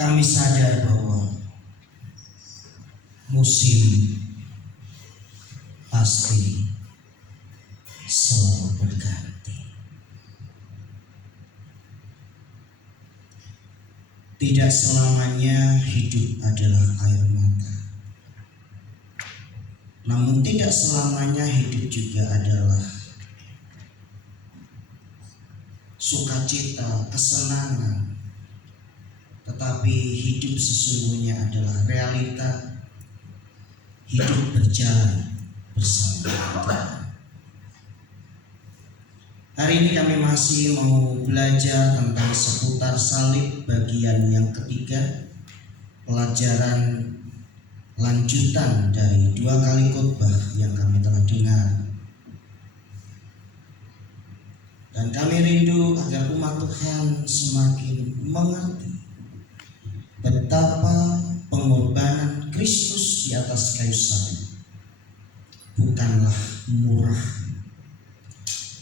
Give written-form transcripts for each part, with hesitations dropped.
Kami sadar bahwa musim pasti selalu berganti. Tidak selamanya hidup adalah air mata. Namun tidak selamanya hidup juga adalah sukacita, kesenangan. Tetapi hidup sesungguhnya adalah realita hidup berjalan bersama Tuhan. Hari ini kami masih mau belajar tentang seputar salib bagian yang ketiga, pelajaran lanjutan dari 2 kali khotbah yang kami telah dengar. Dan kami rindu agar umat Tuhan semakin mengerti betapa pengorbanan Kristus di atas kayu salib bukanlah murah,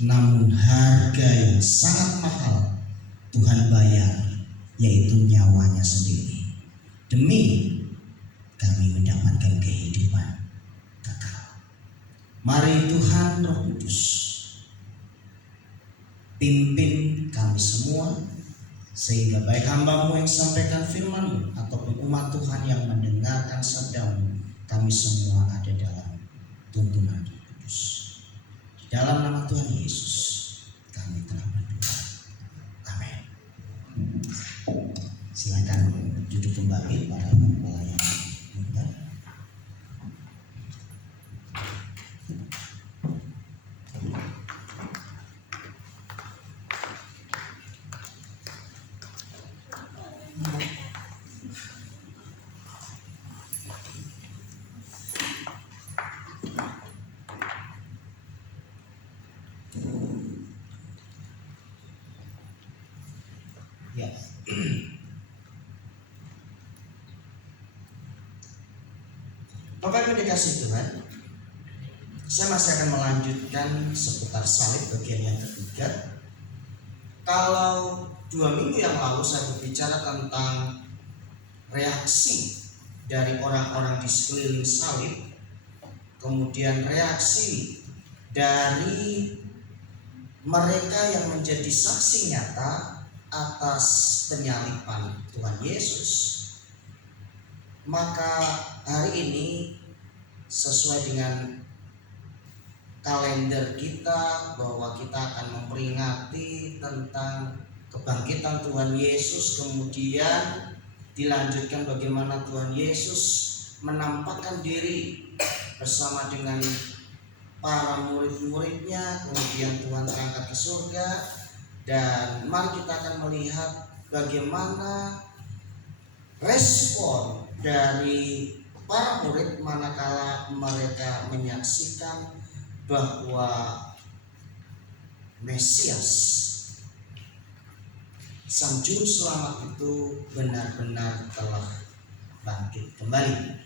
namun harga yang sangat mahal Tuhan bayar, yaitu nyawanya sendiri, demi kami mendapatkan kehidupan kekal. Mari Tuhan Roh Kudus pimpin kami semua, sehingga baik hamba-Mu yang sampaikan firman-Mu ataupun umat Tuhan yang mendengarkan sabda-Mu, kami semua ada dalam tuntunan Roh Kudus. Di dalam nama Tuhan Yesus kami telah berdoa. Amin. Silakan duduk kembali para pelayan muda. Ya. Bapak Ibu dikasih Tuhan, saya masih akan melanjutkan seputar salib bagian yang ketiga. Kalau 2 minggu yang lalu saya berbicara tentang reaksi dari orang-orang di sekeliling salib, kemudian reaksi dari mereka yang menjadi saksi nyata atas penyaliban Tuhan Yesus. Maka hari ini sesuai dengan kalender kita bahwa kita akan memperingati tentang kebangkitan Tuhan Yesus, kemudian dilanjutkan bagaimana Tuhan Yesus menampakkan diri bersama dengan para murid-muridnya, kemudian Tuhan terangkat ke surga. Dan mari kita akan melihat bagaimana respon dari para murid manakala mereka menyaksikan bahwa Mesias, Sang Juru Selamat itu benar-benar telah bangkit kembali.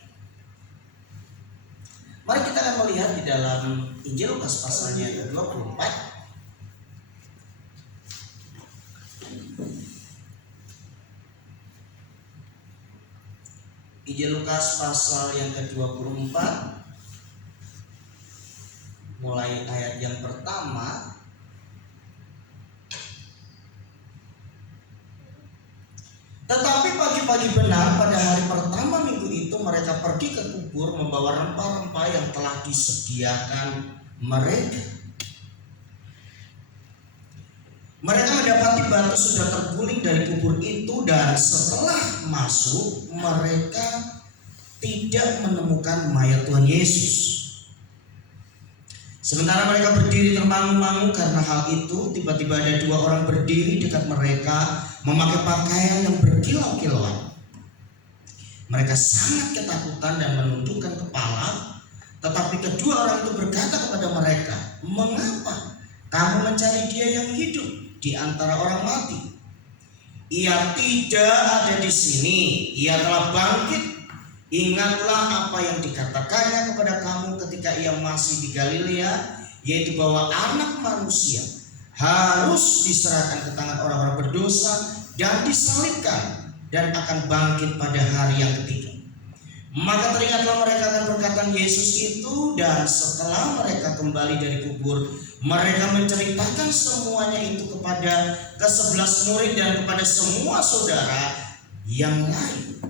Mari kita akan melihat di dalam Injil Lukas pasalnya ke-24. Injil Lukas pasal yang ke-24, mulai ayat yang pertama. Tetapi pagi-pagi benar pada hari pertama minggu itu mereka pergi ke kubur membawa rempah-rempah yang telah disediakan mereka. Mereka mendapati batu sudah terguling dari kubur itu, dan setelah masuk mereka tidak menemukan mayat Tuhan Yesus. Sementara mereka berdiri termangu-mangu karena hal itu, tiba-tiba ada 2 orang berdiri dekat mereka memakai pakaian yang berkilau-kilauan. Mereka sangat ketakutan dan menundukkan kepala. Tetapi kedua orang itu berkata kepada mereka, "Mengapa kamu mencari Dia yang hidup di antara orang mati? Ia tidak ada di sini, Ia telah bangkit. Ingatlah apa yang dikatakannya kepada kamu ketika Ia masih di Galilea, yaitu bahwa Anak Manusia harus diserahkan ke tangan orang-orang berdosa dan disalibkan dan akan bangkit pada hari yang ketiga. Maka teringatlah mereka akan perkataan Yesus itu, dan setelah mereka kembali dari kubur, mereka menceritakan semuanya itu kepada ke-11 murid dan kepada semua saudara yang lain.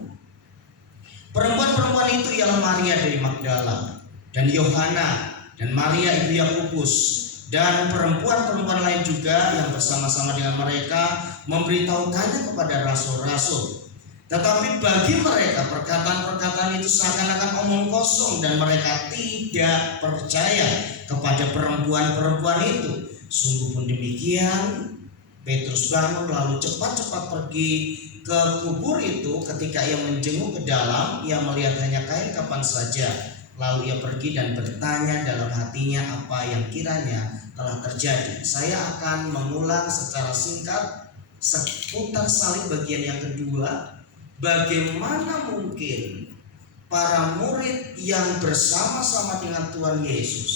Perempuan-perempuan itu ialah Maria dari Magdala, dan Yohana, dan Maria ibu Yakobus, dan perempuan-perempuan lain juga yang bersama-sama dengan mereka memberitahukannya kepada rasul-rasul. Tetapi bagi mereka perkataan-perkataan itu seakan-akan omong kosong, dan mereka tidak percaya kepada perempuan-perempuan itu. Sungguh pun demikian, Petrus bangun lalu cepat-cepat pergi ke kubur itu. Ketika ia menjenguk ke dalam, ia melihat hanya kain kapan saja. Lalu ia pergi dan bertanya dalam hatinya apa yang kiranya telah terjadi. Saya akan mengulang secara singkat seputar salib bagian yang kedua. Bagaimana mungkin para murid yang bersama-sama dengan Tuhan Yesus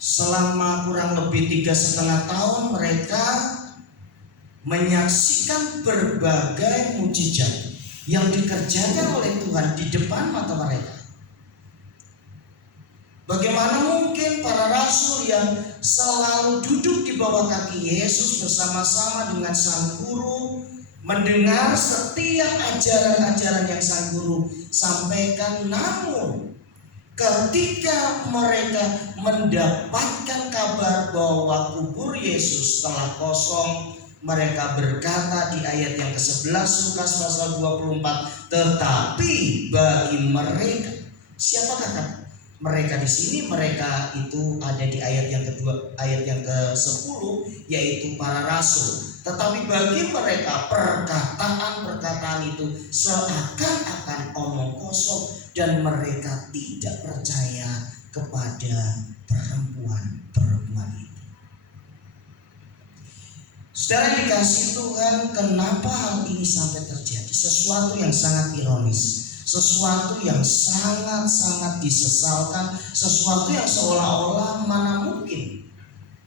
selama kurang lebih 3,5 tahun mereka menyaksikan berbagai mujizat yang dikerjakan oleh Tuhan di depan mata mereka. Bagaimana mungkin para rasul yang selalu duduk di bawah kaki Yesus bersama-sama dengan sang guru, mendengar setiap ajaran-ajaran yang sang guru sampaikan, namun ketika mereka mendapatkan kabar bahwa kubur Yesus telah kosong, mereka berkata di ayat yang ke-11 Lukas pasal 24, tetapi bagi mereka, siapakah kata mereka di sini? Mereka itu ada di ayat yang kedua, ayat yang ke-10, yaitu para rasul. Tetapi bagi mereka perkataan-perkataan itu seakan-akan omong kosong, dan mereka tidak percaya kepada perempuan-perempuan itu. Saudara dikasih Tuhan, kenapa hal ini sampai terjadi? Sesuatu yang sangat ironis, sesuatu yang sangat-sangat disesalkan, sesuatu yang seolah-olah mana mungkin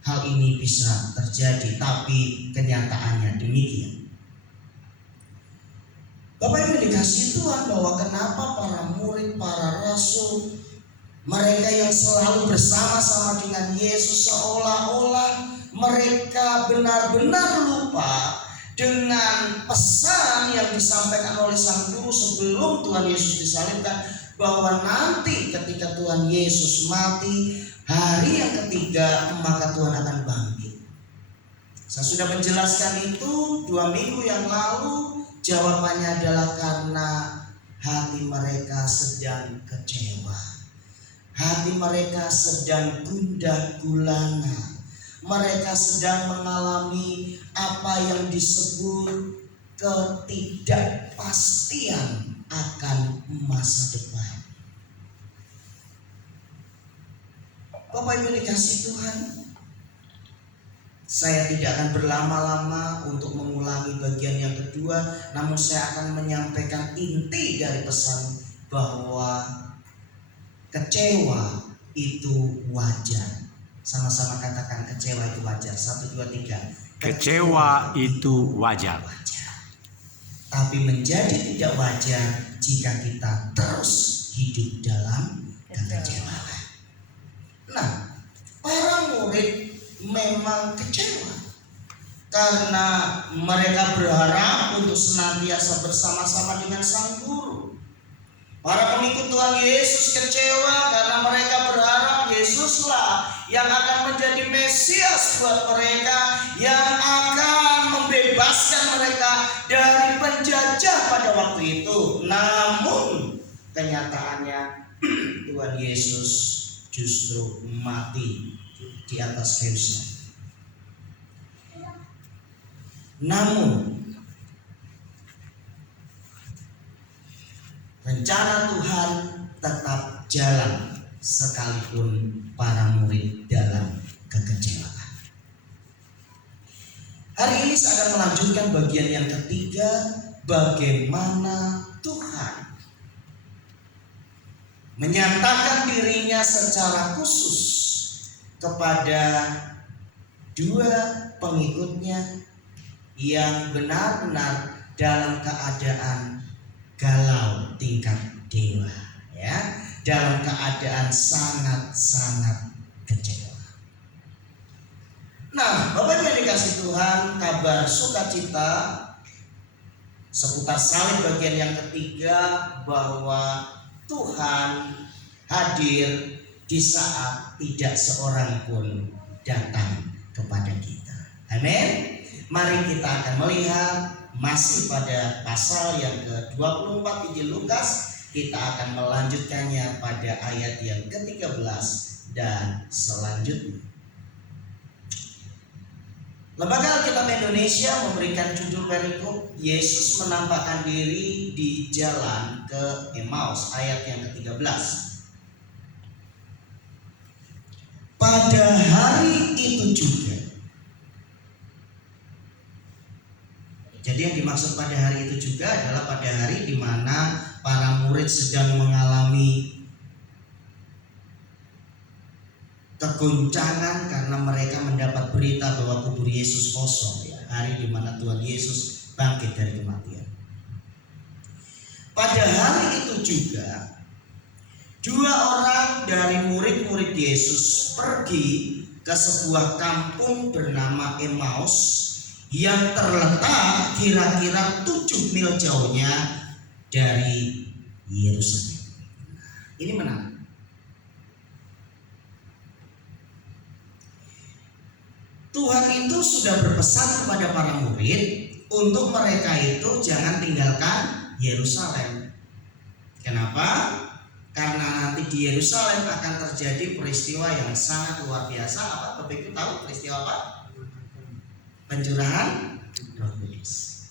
hal ini bisa terjadi, tapi kenyataannya demikian. Bapak Ibu dikasih Tuhan, bahwa kenapa para murid, para rasul, mereka yang selalu bersama-sama dengan Yesus, seolah-olah mereka benar-benar lupa dengan pesan yang disampaikan oleh sang guru sebelum Tuhan Yesus disalibkan, bahwa nanti ketika Tuhan Yesus mati hari yang ketiga, maka Tuhan akan bangkit. Saya sudah menjelaskan itu 2 minggu yang lalu. Jawabannya adalah karena hati mereka sedang kecewa, hati mereka sedang gundah gulana. Mereka sedang mengalami apa yang disebut ketidakpastian akan masa depan. Bapak Ibu dikasih Tuhan, saya tidak akan berlama-lama untuk mengulangi bagian yang kedua, namun saya akan menyampaikan inti dari pesan bahwa kecewa itu wajar. Sama-sama katakan, kecewa itu wajar. 1, 2, 3. Kecewa itu wajar. Tapi menjadi tidak wajar jika kita terus hidup dalam kekecewaan. Nah, para murid memang kecewa karena mereka berharap untuk senantiasa bersama-sama dengan sang guru. Para pengikut Tuhan Yesus kecewa karena mereka berharap Yesuslah yang akan menjadi Mesias buat mereka, yang akan membebaskan mereka dari penjajah pada waktu itu. Namun kenyataannya Tuhan Yesus justru mati di atas kayu. Namun rencana Tuhan tetap jalan sekalipun para murid dalam kekecewaan. Hari ini saya akan melanjutkan bagian yang ketiga, bagaimana Tuhan menyatakan dirinya secara khusus kepada 2 pengikutnya, yang benar-benar dalam keadaan galau tingkat dewa, ya, dalam keadaan sangat-sangat kecewa. Nah, Bapak Ibu yang dikasih Tuhan, kabar sukacita seputar salib bagian yang ketiga, bahwa Tuhan hadir di saat tidak seorang pun datang kepada kita. Amin. Mari kita akan melihat masih pada pasal yang ke-24 Injil Lukas. Kita akan melanjutkannya pada ayat yang ke-13 dan selanjutnya. Lembaga Alkitab Indonesia memberikan judul perikop Yesus menampakkan diri di jalan ke Emmaus, ayat yang ke-13. Pada hari itu juga. Jadi yang dimaksud pada hari itu juga adalah pada hari di mana para murid sedang mengalami kegoncangan karena mereka mendapat berita bahwa kubur Yesus kosong, ya, hari di mana Tuhan Yesus bangkit dari kematian. Pada hari itu juga dua orang dari murid-murid Yesus pergi ke sebuah kampung bernama Emmaus yang terletak kira-kira 7 mil jauhnya dari Yerusalem. Ini menarik. Tuhan itu sudah berpesan kepada para murid untuk mereka itu jangan tinggalkan Yerusalem. Kenapa? Karena nanti di Yerusalem akan terjadi peristiwa yang sangat luar biasa. Apa? Bapak Ibu tahu peristiwa apa? Pencurahan Roh Kudus.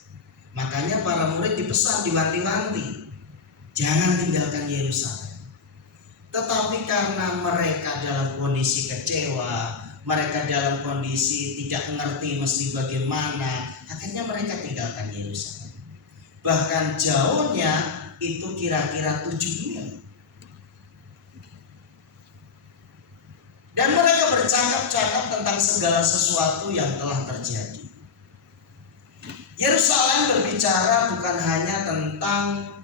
Makanya para murid dipesan, diwanti-wanti, jangan tinggalkan Yerusalem. Tetapi karena mereka dalam kondisi kecewa, mereka dalam kondisi tidak mengerti mesti bagaimana, akhirnya mereka tinggalkan Yerusalem. Bahkan jauhnya itu kira-kira 7 mil. Dan mereka bercakap-cakap tentang segala sesuatu yang telah terjadi. Yerusalem berbicara bukan hanya tentang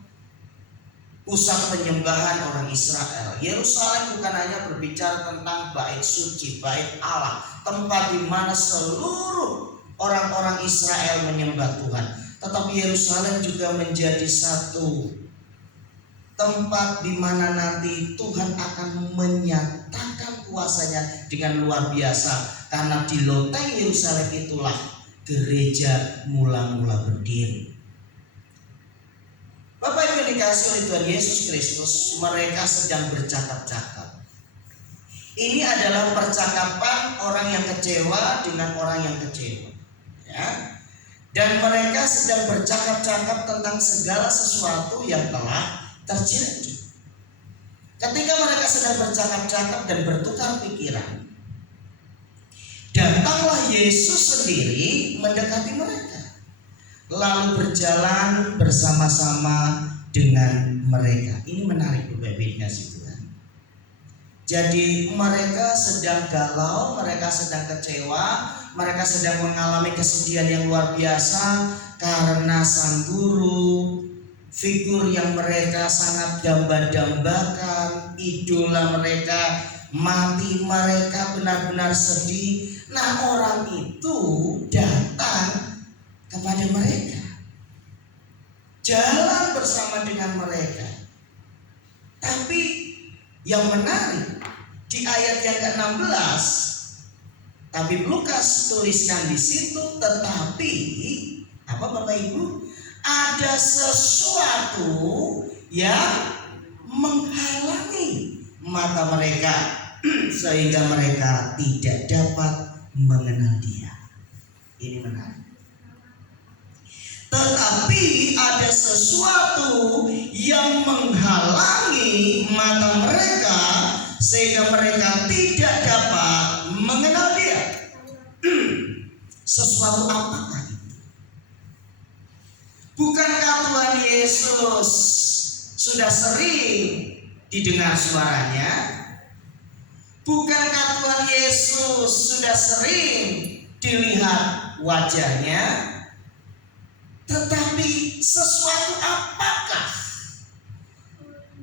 pusat penyembahan orang Israel. Yerusalem bukan hanya berbicara tentang bait suci, bait Allah, tempat di mana seluruh orang-orang Israel menyembah Tuhan. Tetapi Yerusalem juga menjadi satu tempat di mana nanti Tuhan akan menyatakan kuasanya dengan luar biasa. Karena di loteng Yerusalem itulah gereja mula-mula berdiri. Bapak Ibu yang dikasihi oleh Tuhan Yesus Kristus, mereka sedang bercakap-cakap. Ini adalah percakapan orang yang kecewa dengan orang yang kecewa, ya. Dan mereka sedang bercakap-cakap tentang segala sesuatu yang telah terjadi. Ketika mereka sedang bercakap-cakap dan bertukar pikiran, datanglah Yesus sendiri mendekati mereka, lalu berjalan bersama-sama dengan mereka. Ini menarik Bapak Ibu dikasih Tuhan. Jadi mereka sedang galau, mereka sedang kecewa, mereka sedang mengalami kesedihan yang luar biasa karena sang guru, figur yang mereka sangat damba-dambakan, idola mereka mati, mereka benar-benar sedih. Nah, orang itu datang kepada mereka, jalan bersama dengan mereka. Tapi yang menarik di ayat yang ke-16, tapi Lukas tuliskan di situ, tetapi apa Bapak Ibu? Ada sesuatu yang menghalangi mata mereka sehingga mereka tidak dapat mengenal Dia. Ini menarik. Tetapi ada sesuatu yang menghalangi mata mereka sehingga mereka tidak dapat mengenal Dia. Sesuatu apakah itu? Bukankah Tuhan Yesus sudah sering didengar suaranya? Bukankah Tuhan Yesus sudah sering dilihat wajahnya? sesuatu apakah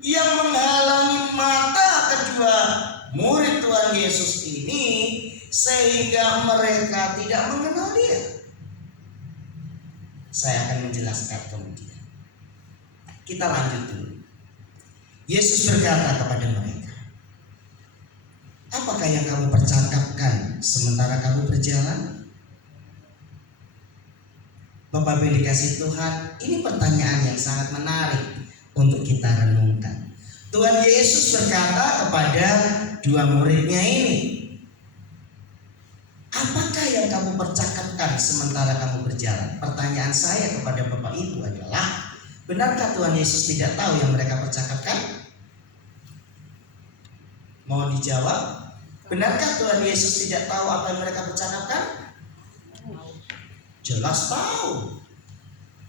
yang menghalangi mata kedua murid Tuhan Yesus ini sehingga mereka tidak mengenal Dia? Saya akan menjelaskan kemudian. Kita lanjut dulu. Yesus berkata kepada mereka, apakah yang kamu percakapkan sementara kamu berjalan? Bapak Ibu dikasih Tuhan, ini pertanyaan yang sangat menarik untuk kita renungkan. Tuhan Yesus berkata kepada dua muridnya ini, apakah yang kamu percakapkan sementara kamu berjalan? Pertanyaan saya kepada Bapak Ibu adalah, benarkah Tuhan Yesus tidak tahu yang mereka percakapkan? Mohon dijawab. Benarkah Tuhan Yesus tidak tahu apa yang mereka percakapkan? Jelas tahu.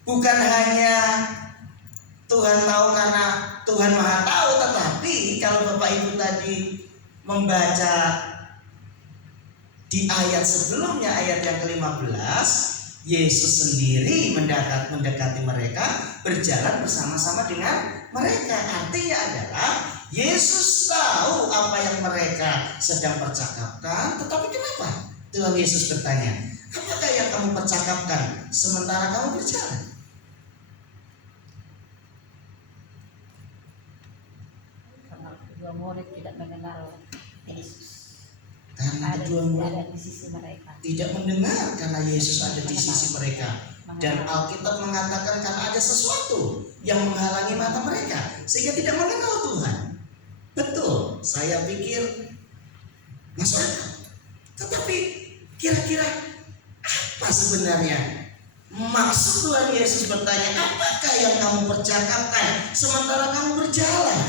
Bukan hanya Tuhan tahu karena Tuhan Maha tahu, tetapi kalau Bapak Ibu tadi membaca di ayat sebelumnya, ayat yang ke-15, Yesus sendiri mendekati mereka, berjalan bersama-sama dengan mereka. Artinya adalah Yesus tahu apa yang mereka sedang percakapkan. Tetapi kenapa Tuhan Yesus bertanya, apakah yang kamu percakapkan sementara kamu berjalan? Karena kedua murid tidak mengenal Yesus. Karena kedua murid ada di sisi mereka. tidak mendengar karena Yesus ada di sisi mereka. Dan Alkitab mengatakan karena ada sesuatu yang menghalangi mata mereka sehingga tidak mengenal Tuhan. Betul, saya pikir masuk akal. Tetapi kira-kira apa sebenarnya maksud Tuhan Yesus bertanya, apakah yang kamu percakapkan sementara kamu berjalan?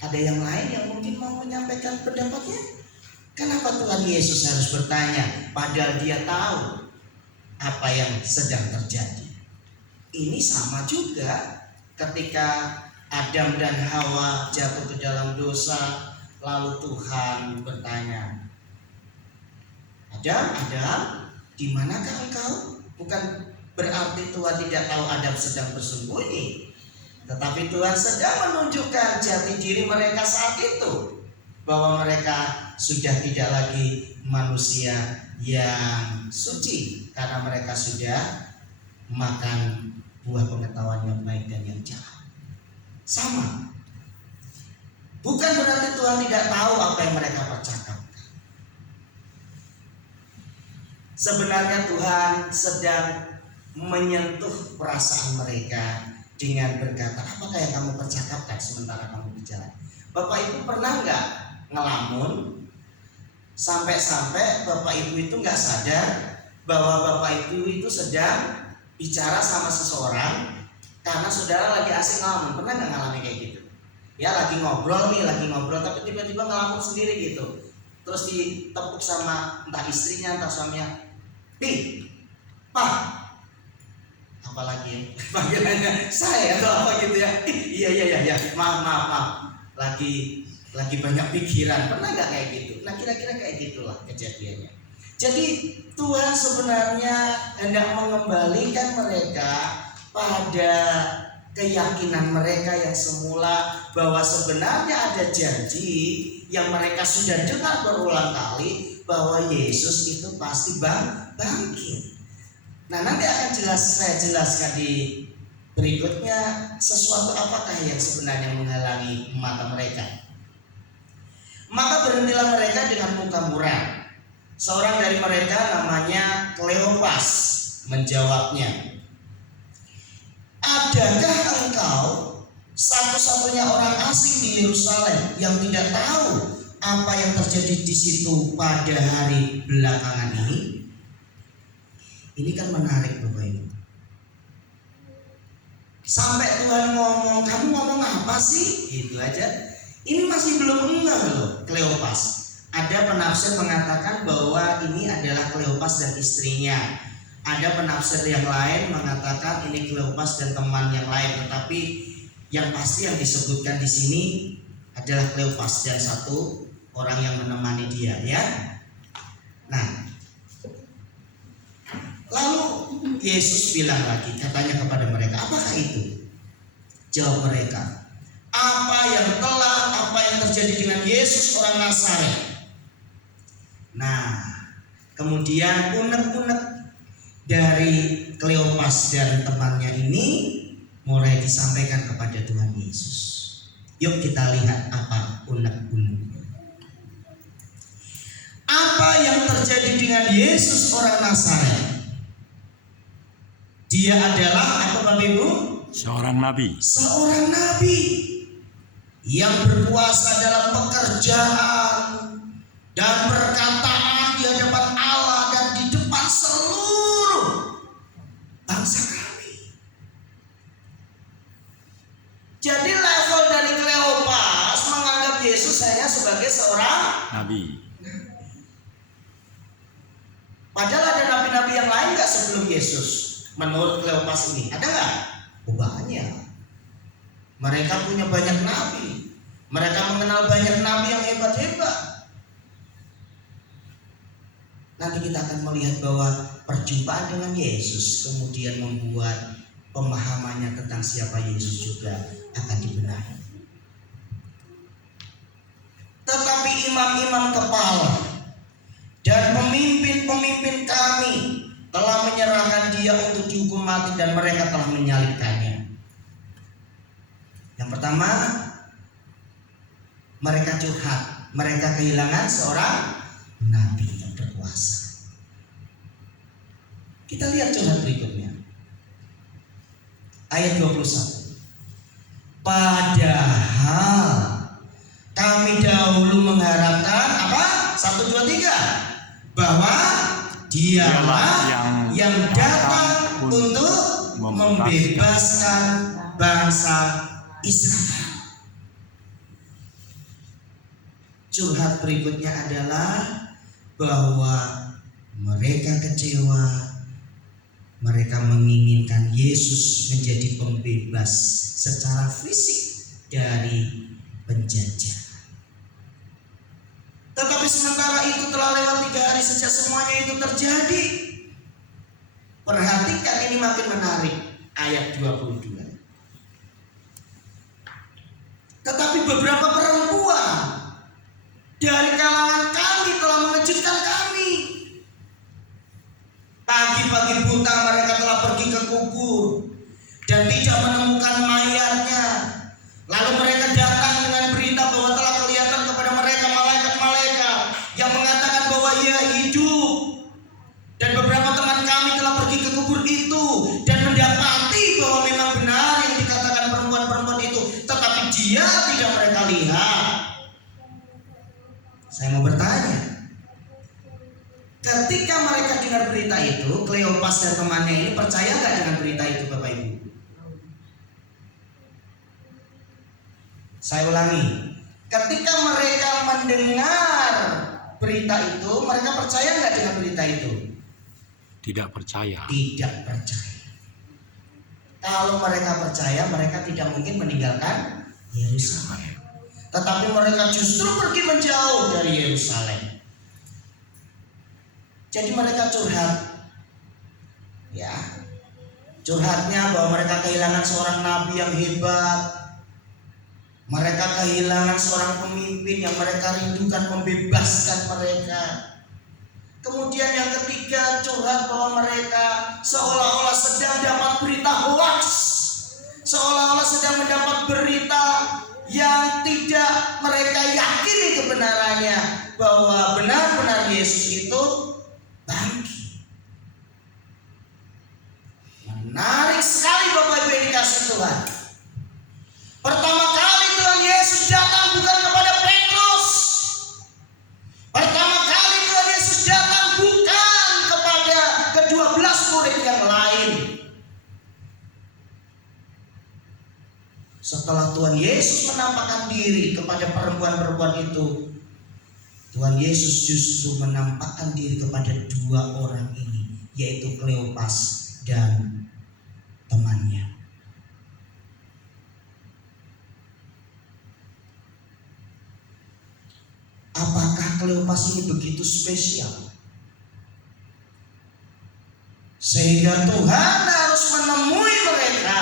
Ada yang lain yang mungkin mau menyampaikan pendapatnya? Kenapa Tuhan Yesus harus bertanya padahal Dia tahu apa yang sedang terjadi? Ini sama juga ketika Adam dan Hawa jatuh ke dalam dosa, lalu Tuhan bertanya, Adam, di manakah engkau? Bukan berarti Tuhan tidak tahu Adam sedang bersembunyi, tetapi Tuhan sedang menunjukkan jati diri mereka saat itu, bahwa mereka sudah tidak lagi manusia yang suci karena mereka sudah makan buah pengetahuan yang baik dan yang jahat. Sama. Bukan berarti Tuhan tidak tahu apa yang mereka percakapkan. Sebenarnya Tuhan sedang menyentuh perasaan mereka dengan berkata, apakah yang kamu percakapkan sementara kamu berjalan? Bapak Ibu pernah nggak ngelamun sampai-sampai Bapak Ibu itu nggak sadar bahwa Bapak Ibu itu sedang bicara sama seseorang karena saudara lagi asik ngelamun? Pernah nggak ngalami kayak gitu? Ya lagi ngobrol tapi tiba-tiba ngelamun sendiri gitu. Terus ditepuk sama entah istrinya entah suaminya, "Pi, Pak," apalagi panggilannya saya atau apa gitu ya. Iya, maaf. Lagi banyak pikiran. Pernah nggak kayak gitu? Nah kira-kira kayak gitulah kejadiannya. Jadi Tuhan sebenarnya hendak mengembalikan mereka pada keyakinan mereka yang semula, bahwa sebenarnya ada janji yang mereka sudah dengar berulang kali, bahwa Yesus itu pasti bangkit. Nah nanti akan saya jelaskan di berikutnya sesuatu apakah yang sebenarnya menghalangi mata mereka. Maka berhentilah mereka dengan muka murah. Seorang dari mereka namanya Kleopas menjawabnya, adakah engkau satu-satunya orang asing di Yerusalem yang tidak tahu apa yang terjadi di situ pada hari belakangan ini? Ini kan menarik Bapak Ibu. Sampai Tuhan ngomong, kamu ngomong apa sih? Gitu aja. Ini masih belum ngeh loh Kleopas. Ada penafsir mengatakan bahwa ini adalah Kleopas dan istrinya. Ada penafsir yang lain mengatakan ini Kleopas dan teman yang lain. Tetapi yang pasti yang disebutkan di sini adalah Kleopas dan satu orang yang menemani dia, ya. Nah, Yesus bilang lagi, katanya kepada mereka, apakah itu? Jawab mereka, apa yang terjadi dengan Yesus orang Nazaret. Nah, kemudian unek-unek dari Kleopas dan temannya ini mulai disampaikan kepada Tuhan Yesus. Yuk kita lihat apa unek-uneknya. Apa yang terjadi dengan Yesus orang Nazaret? Dia adalah apa Bapak Ibu? Seorang nabi. Seorang nabi yang berkuasa dalam pekerjaan dan perkataan di hadapan Allah dan di depan seluruh bangsa kami. Jadi level dari Kleopas menganggap Yesus hanya sebagai seorang Nabi. padahal ada nabi-nabi yang lain nggak sebelum Yesus menurut Kleopas ini? Ada nggak? Oh, banyak. Mereka punya banyak nabi. Mereka mengenal banyak nabi yang hebat-hebat. Nanti kita akan melihat bahwa perjumpaan dengan Yesus kemudian membuat pemahamannya tentang siapa Yesus juga akan dibenahi. Tetapi imam-imam kepala dan pemimpin-pemimpin kami telah menyerahkan dia untuk dihukum mati dan mereka telah menyalibkannya. Yang pertama, mereka curhat. Mereka kehilangan seorang nabi yang berkuasa. Kita lihat curhat berikutnya. Ayat 21. Padahal kami dahulu mengharapkan apa? 1, 2, 3 bahwa dialah yang datang untuk membebaskan bangsa Israel. Curhat berikutnya adalah bahwa mereka kecewa. Mereka menginginkan Yesus menjadi pembebas secara fisik dari penjajah. Tetapi sementara itu telah lewat 3 hari sejak semuanya itu terjadi. Perhatikan, ini makin menarik. Ayat 22. Tetapi beberapa perempuan dari kalangan kami telah mengejutkan kami. Pagi-pagi buta mereka telah pergi ke kubur dan tidak menemukan mayatnya. Lalu mereka datang dengan berita bahwa telah kelihatan kepada mereka malaikat-malaikat yang mengatakan bahwa ia hidup. Dan beberapa teman kami telah pergi ke kubur itu dan mendapati bahwa memang benar yang dikatakan perempuan-perempuan itu, tetapi dia tidak mereka lihat. Saya mau bertanya, ketika mereka dengar berita itu, Kleopas dan temannya ini percaya nggak dengan berita itu, Bapak Ibu? Saya ulangi, ketika mereka mendengar berita itu, mereka percaya nggak dengan berita itu? Tidak percaya. Tidak percaya. Kalau mereka percaya, mereka tidak mungkin meninggalkan Yerusalem. Tetapi mereka justru pergi menjauh dari Yerusalem. Jadi mereka curhat. Ya. Curhatnya bahwa mereka kehilangan seorang nabi yang hebat. Mereka kehilangan seorang pemimpin yang mereka rindukan membebaskan mereka. Kemudian yang ketiga, curhat bahwa mereka seolah-olah sedang dapat berita hoax. Seolah-olah sedang mendapat berita yang tidak mereka yakini kebenarannya, bahwa benar-benar Yesus itu bangkit. Menarik sekali Bapak Ibu yang dikasihi Tuhan. Pertama kali Tuhan Yesus datang bukan kepada Petrus. Pertama kali Tuhan Yesus datang bukan kepada ke-12 murid yang lain. Setelah Tuhan Yesus menampakkan diri kepada perempuan-perempuan itu, Tuhan Yesus justru menampakkan diri kepada 2 orang ini, yaitu Kleopas dan temannya. Apakah Kleopas ini begitu spesial? Sehingga Tuhan harus menemui mereka.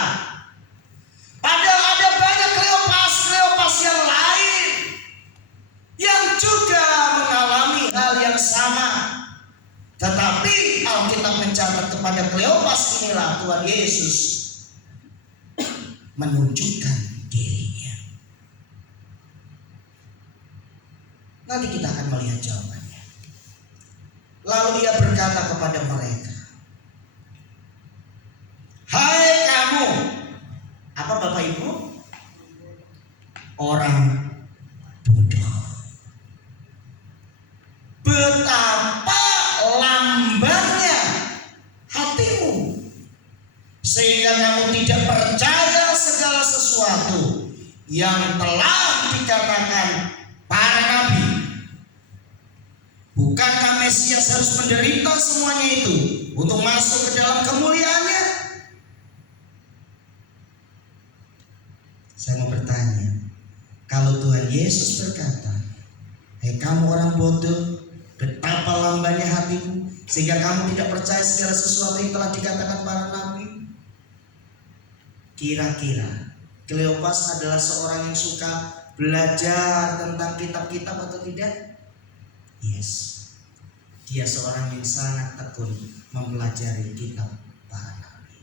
Padahal ada banyak Kleopas yang lain yang juga mengalami hal yang sama. Tetapi Alkitab mencatat kepada Kleopas inilah Tuhan Yesus menunjukkan dirinya. Nanti kita akan melihat jawabannya. Lalu ia berkata kepada mereka, "Hai kamu," apa Bapak Ibu? "Orang bodoh. Betapa lambannya hatimu, sehingga kamu tidak percaya segala sesuatu yang telah dikatakan para nabi. Bukankah Mesias harus menderita semuanya itu untuk masuk ke dalam kemuliaannya?" Saya mau bertanya, kalau Tuhan Yesus berkata, "Hei kamu orang bodoh, betapa lambannya hatimu, sehingga kamu tidak percaya segala sesuatu yang telah dikatakan para nabi." Kira-kira Kleopas adalah seorang yang suka belajar tentang kitab-kitab atau tidak? Yes. Dia seorang yang sangat tekun mempelajari kitab para nabi.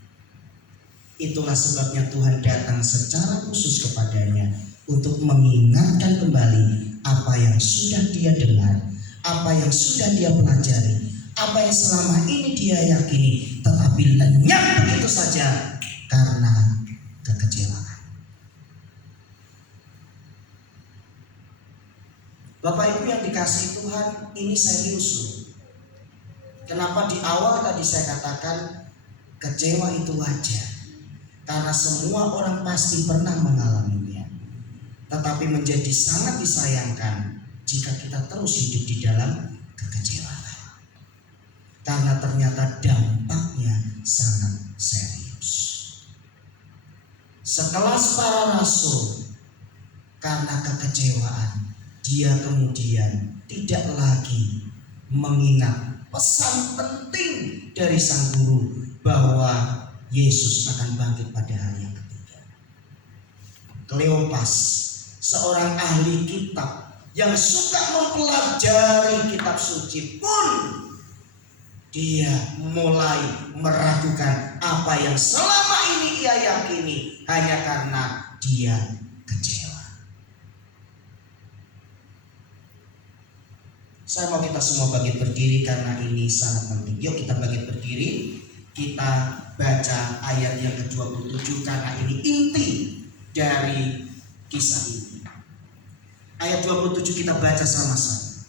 Itulah sebabnya Tuhan datang secara khusus kepadanya untuk mengingatkan kembali apa yang sudah dia dengar, apa yang sudah dia pelajari, apa yang selama ini dia yakini, tetapi lenyap begitu saja karena kekecewaan. Bapak Ibu yang dikasihi Tuhan, ini serius loh. Kenapa di awal tadi saya katakan kecewa itu wajar? Karena semua orang pasti pernah mengalaminya. Tetapi menjadi sangat disayangkan jika kita terus hidup di dalam kekecewaan. Karena ternyata dampaknya sangat serius. Sekelas para rasul, karena kekecewaan, dia kemudian tidak lagi mengingat pesan penting dari sang guru bahwa Yesus akan bangkit pada hari yang ketiga. Kleopas, seorang ahli kitab yang suka mempelajari kitab suci pun, dia mulai meragukan apa yang selama ini ia yakini hanya karena dia kecewa. Saya mau kita semua bangkit berdiri karena ini sangat penting. Yuk kita bangkit berdiri. Kita baca ayat yang ke-27 karena ini inti dari kisah ini. Ayat 27 kita baca sama-sama.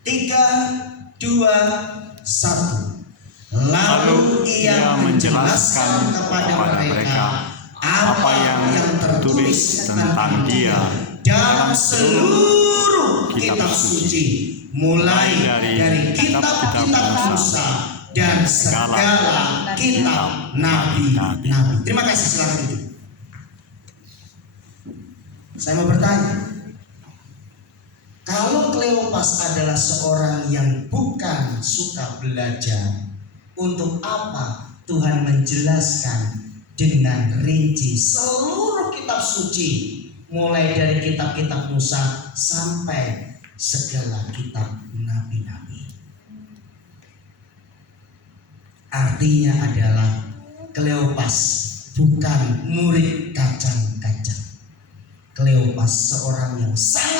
3, 2, 1. Lalu ia menjelaskan kepada mereka apa yang tertulis tentang dia dalam seluruh kitab suci, mulai dari kitab-kitab Musa dan segala kitab nabi-nabi. Terima kasih, silakan duduk. Saya mau bertanya, kalau Kleopas adalah seorang yang bukan suka belajar, untuk apa Tuhan menjelaskan dengan rinci seluruh kitab suci, mulai dari kitab-kitab Musa sampai segala kitab nabi-nabi? Artinya adalah Kleopas bukan murid kacang-kacang. Kleopas seorang yang sangat